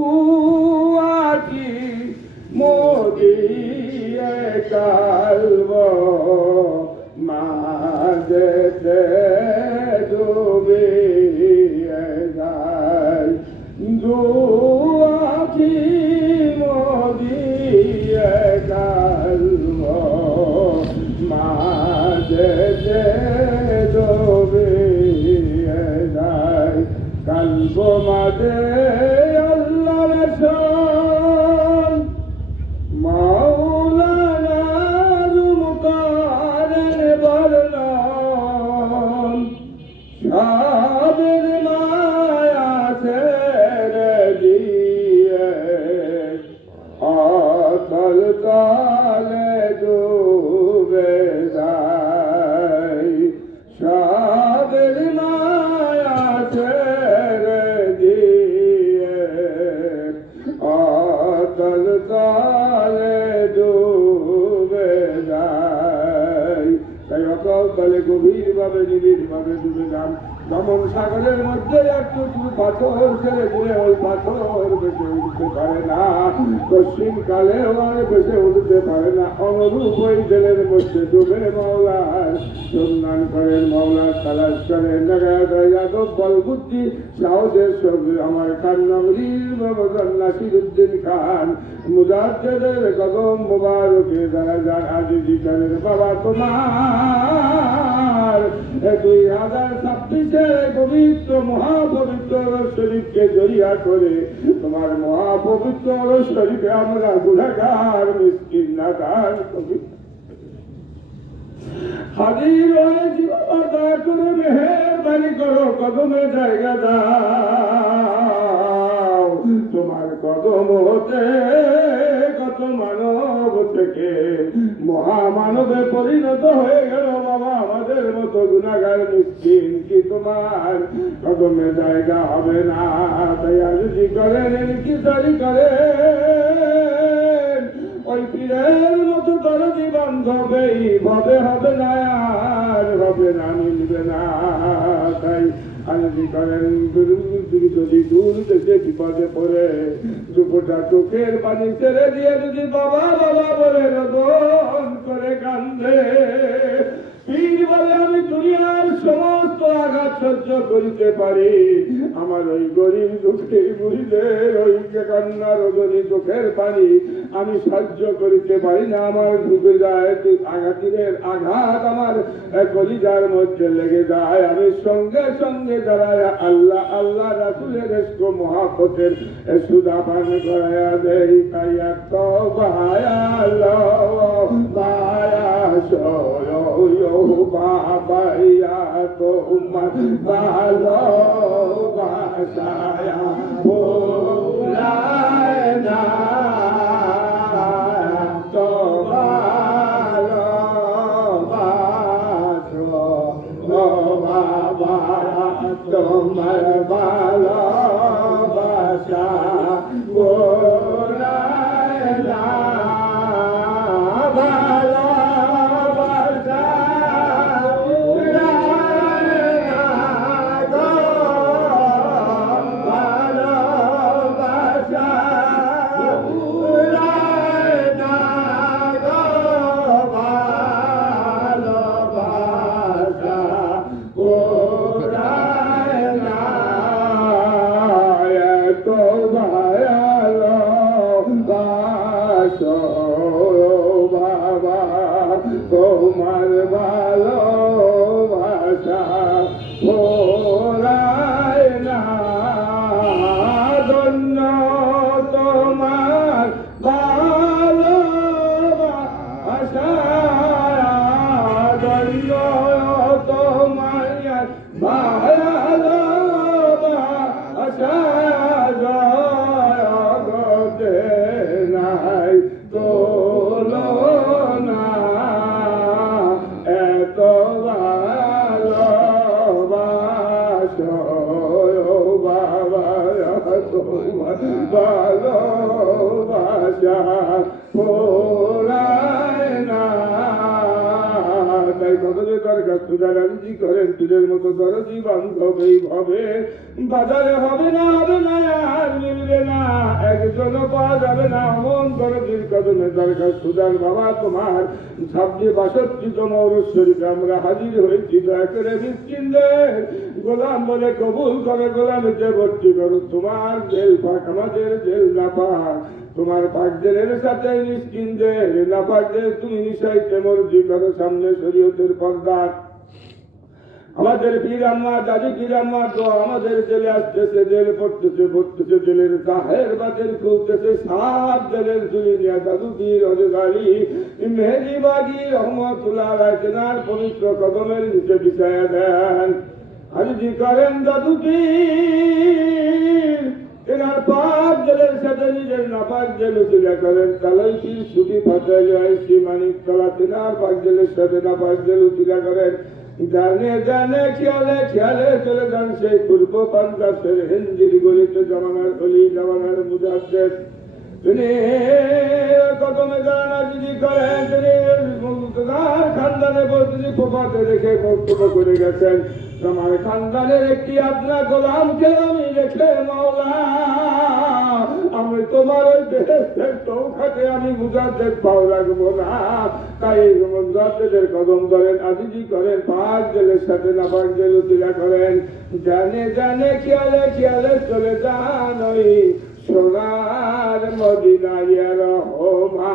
কুয়াকি মোদিয়ে কালব মাঝেতে ডুবিয়ে তাই গভীরভাবে নিবিড়ভাবে ডুবে যান দমন সাগরের মধ্যে একটু পাথর ছেড়ে দিলে ওই পাথর বেঁচে উঠতে পারে না। পশ্চিম কালে আর বেঁচে উঠতে পারে না। অনুরূপ ওই জেলের মধ্যে ডুবে মাওলার সন্ধান করেন মাওলার তালাশ করেন যাদব বল বুদ্ধি সাহসের সঙ্গে আমার খান নগরীর বাবা নাসির উদ্দিন খান মুজাদ্দের কদম মুবারকে যারা যান আজি করেন বাবা তোমার। দুই হাজার ছাব্বিশে পবিত্র মহাপবিত্র শরীফকে জড়িয়া করে, তোমার মহাপবিত্র শরীফে আমরা গুণাগার মিসকিন নাগার জায়গা তোমার কদম হতে মানব থেকে মহামানবে পরিণত হয়ে গেল বাবা আমাদের মতো গুণাগার মিসকিন কি তোমার? কদমে জায়গা হবে না তাই আরজি করেন কি সারি করেন? ওই পীরের মতো দরদি বান্ধবে ভাবে হবে না আর হবে না মিলবে না তাই আনন্দি করেন তুমি যদি দূর দেশে বিপদে পড়ে দুপুরটা চোখের পানি ছেড়ে দিয়ে যদি বাবা বাবা বলে রোদন করে কান্দে পীর বলে আমি দুনিয়ার সমস্ত আঘাত সহ্য করিতে পারি। আমার ওই গরিব ওই পানি আমি সহ্য করিতে পারি না। আমার ডুবে যায় তুই আঘাতিরের আঘাত আমার কলিজার মধ্যে লেগে যায়। আমি সঙ্গে সঙ্গে দাঁড়ায় আল্লাহ আল্লাহ রাসুলের এসকো মহাপতের সুদা পান করায়া দেই। তাই এত বায়া বায়া সয় বাবাইয়া তোমার ভালো বাসায়া ভোলায় না la করেন? মতো দরজি বাজারে হবে না হবে না, আর মিলবে না। একজন পাওয়া যাবে না, অমন দরজির কদমে। দরখাস্ত দার বাবা তোমার আমরা হাজির হয়েছি, দয়া করে গোলাম বলে কবুল করে গোলাম যে ভর্তি করো। তোমার জেল পাক, আমাদের জেল না পাক। তোমার পাকদের সাথে মিসকিনদের না পাকদের তুমি নিশাইতে মর্জি করো সামনে শরীয়তের পর্দা। আমাদের পীর আম্মা, দাদি পীর আম্মা তো আমাদের জেলে আসতেছে, জেল পড়তেছে পড়তেছে, জেলের তাহের বাদের খুলতেছে, সাত জেলের চুরি নিয়ে দাদু পীর অজগারি মেহেদি বাগি রহমতুল্লাহ রায়তেনার পবিত্র কদমের নিচে বিছায়া দেন। হাজি করেন দাদু পীর। এনার পাপ জেলের সাথে নিজের উচিলা করেন তলা তেনার পাক সাথে উচিলা করেন খেয়ালে খেয়ালে চলে যান সেই পূর্ব পাঞ্জাবের হিন্দির গলিতে জমানার অলি জমানার মুজাদ্দের তিনি কদমে জানা যদি করেন, তিনি খানদানে বলতে রেখে বক্তব্য করে গেছেন। তোমার খানদানের একটি আপনার গোলামকে আমি রেখে মাওলা, আমি তোমার ওই বেহেস্তের চৌখাতে আমি মুজাদ্দের পাও রাখব না তাই মুজাদ্দের কদম ধরেন, আজিজি করেন, পাঁচ জেলের সাথে নাপাক জেল উতিলা করেন। জানে জানে, খেয়ালে খেয়ালে চলে যান ওই সোনার মদিনায় রহমাতালে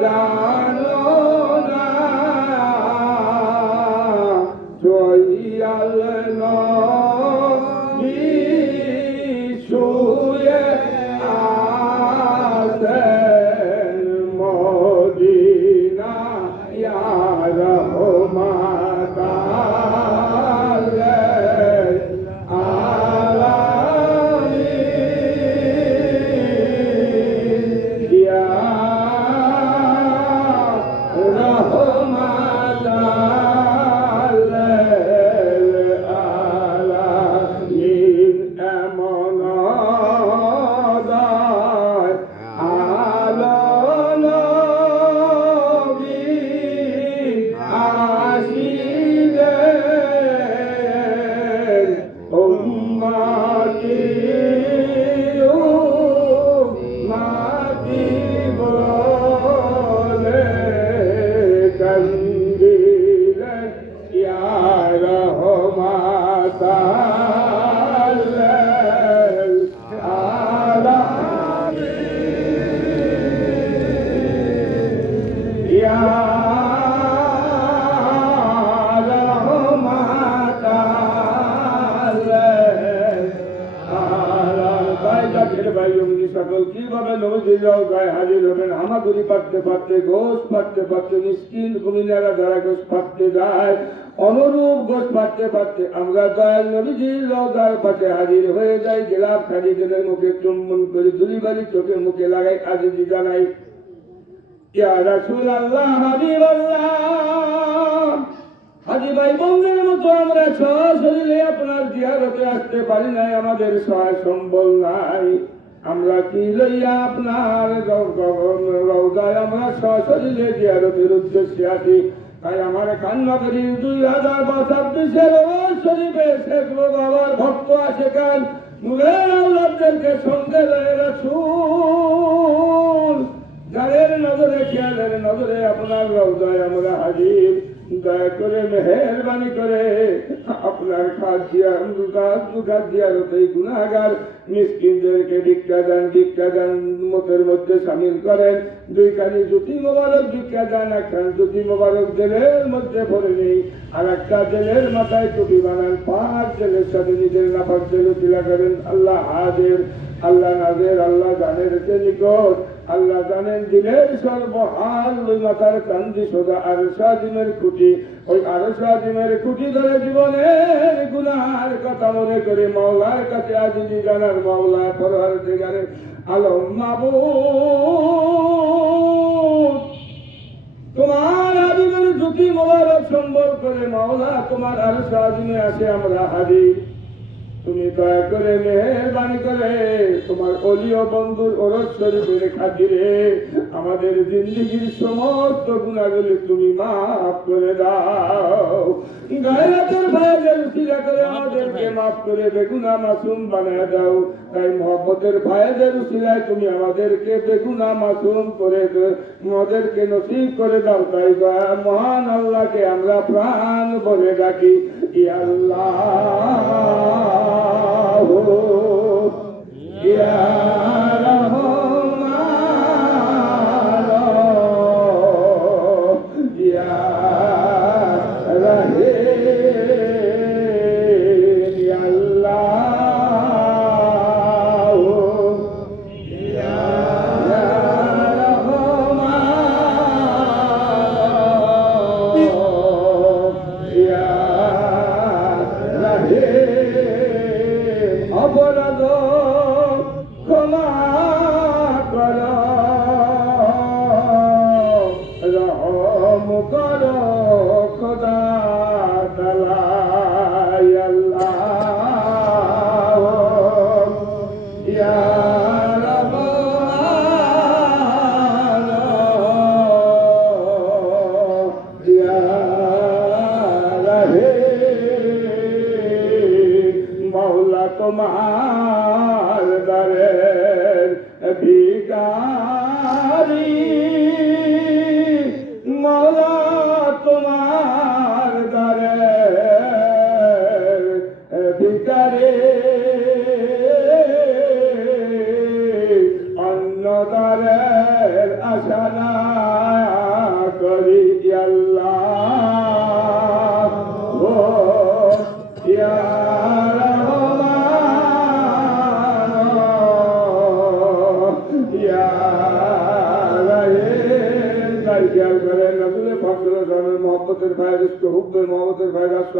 God. কীভাবে নবীজি জলগায় হাজির হবেন আমাগুলি পাততে পারতে গোস পাততে পারতে মিসকিন কুমিল্লারা যারা গোস পাততে যায় অনুরূপ গোস পাততে পারতে আমরা দয়াল নবীজির রওজার পাশে হাজির হয়ে যাই গেলাম খাদিজের মুখে চুম্বন করে দুলিবাড়ি চোখে মুখে লাগাই আজিজি জানাই, ইয়া রাসূল আল্লাহ হাবিব আল্লাহ হাজি ভাই বন্ধের মতো আমরা সশরীরে আপনার জিয়ারতে আসতে পারি নাই, আমাদের সহায় সম্বল নাই। আমরা কি লইয়া আপনার রৌদায় আমরা সশরীরে জিয়ারতের উদ্দেশ্যে আছি তাই আমার কান্নাকারী দুই হাজার বা ছাব্বিশের শরীফে শেখ বাবার ভক্ত আছে কান? নূরের আল্লাহদেরকে সঙ্গে লয়ে রাসূল। যাদের নজরে, খেয়ালের নজরে আপনার রওজায় আমরা হাজির। দয়া করে, মেহরবানি করে আপনার খাদ্যা খাদ্যারতে গুণাগার মিসকিনদেরকে ভিক্ষা দেন ভিক্ষা দেন মতের মধ্যে সামিল করেন। দুই কানি জুতি মোবারক, ভিক্ষা দেন, একখান জুতি মোবারক জেলের মধ্যে ভরে নেই। আর একটা জেলের মাথায় টুপি বানান, পাঁচ জেলের সাথে নিজের নাপাক জেলে তিলা করেন। আল্লাহ হাজের, আল্লাহ নাজের, আল্লাহ জানের নিকট। আল্লাহ জানেন দিলের সর্বহাল ওই মাথার কান্দি সোজা আর সাজিমের খুঁটি। ওই আর সাজিমের খুঁটি ধরে জীবনের গুনার কথা মনে করে মাওলার কাছে আজিজি জানার মাওলা পরহার দিগারে, আলম মাবুদ, তোমার আদিমের জ্যোতি মোবারক সম্বল করে মাওলা, তোমার আর সাজিমে আসে আমরা হাজির তুমি দয়া করে মেহরবানি করে তোমার অলিও বন্ধুর ওরস শরীফের খাতিরে আমাদের জিন্দগির সমস্ত গুণাগুলি তুমি মাফ করে দাও। গায়রাতের ভাইদের উসিলা করে আমাদেরকে মাফ করে বেগুনা মাসুম বানায় দাও। তাই মোহব্বতের ভাইদের উসিলায় তুমি আমাদেরকে বেগুনা মাসুম করে আমাদেরকে নসিব করে দাও, তাই মহান আল্লাহকে আমরা প্রাণ বলে ডাকি। আল্লাহ ইয়া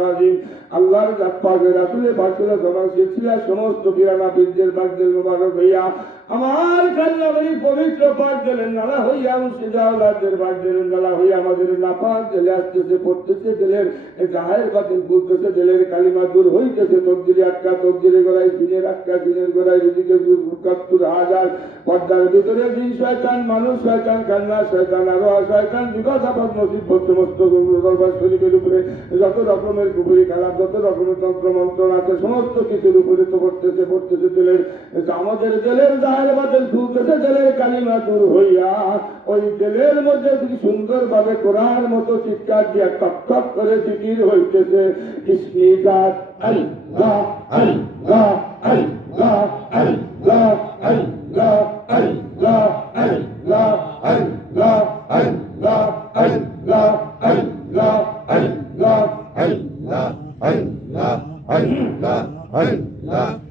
আজিম আল্লাহর পাকে রাসুলের পাকে জমা সমস্ত কিরানা বীরদের বাগদের মোবারক হইয়া আমার কান্নাবাড়ির পবিত্র পাক দিলেন নালা হইয়া মুর্শিদাউলাদের পাক দিলেন নালা হইয়া আমাদের নাপাক দিলে আসতেছে, পড়তেছে দিলের জাহের বাতিল বলতেছে দিলের কালিমা দূর হইতেছে, তকদিরে আটকা, তকদিরে গড়াই দিনের আটকা দিনের গড়াই রুদিকে একাত্তর হাজার পর্দার ভিতরে দিন শয়তান, মানুষ, শয়তান, কান্না, শয়তান আরও শয়তান আপদ নসিব সমস্ত দরবার শরীফের উপরে যত রকমের কুপুরি খারাপ, যত রকমের তন্ত্র, মন্ত্র আছে, সমস্ত কিছুর উপরে তো পড়তেছে পড়তেছে দিলের আমাদের দিলের জাহের বাতিল খুলতেছে দিলের কালিমা দূর হইয়া ওই দিলের মধ্যে কি সুন্দর ভাবে কোরআন মতো চিৎকার দিয়া টক টক করে জিকির হইতেছে ইসমিকাত আল্লাহ আল্লাহ আল্লাহ আল্লাহ আল্লাহ আল্লাহ আল্লাহ আল্লাহ আল্লাহ আল্লাহ আল্লাহ আল্লাহ Allah, Allah, Allah, Allah,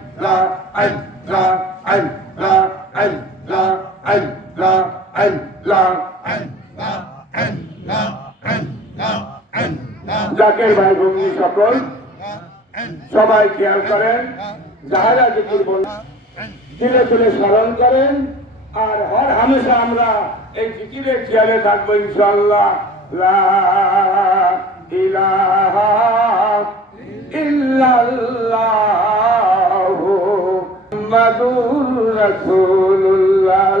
Zaker ভাই ভঙ্গি সকল, সবাই খেয়াল করেন, যাহারা জিকির বল, দিলে তুলে স্মরণ করেন, আর হর হামেশা আমরা এই জিকিরের খেয়ালে থাকব ইনশাল্লাহ ইলাহা ইল্লাল্লাহু মুহাম্মাদুর রাসূলুল্লাহ।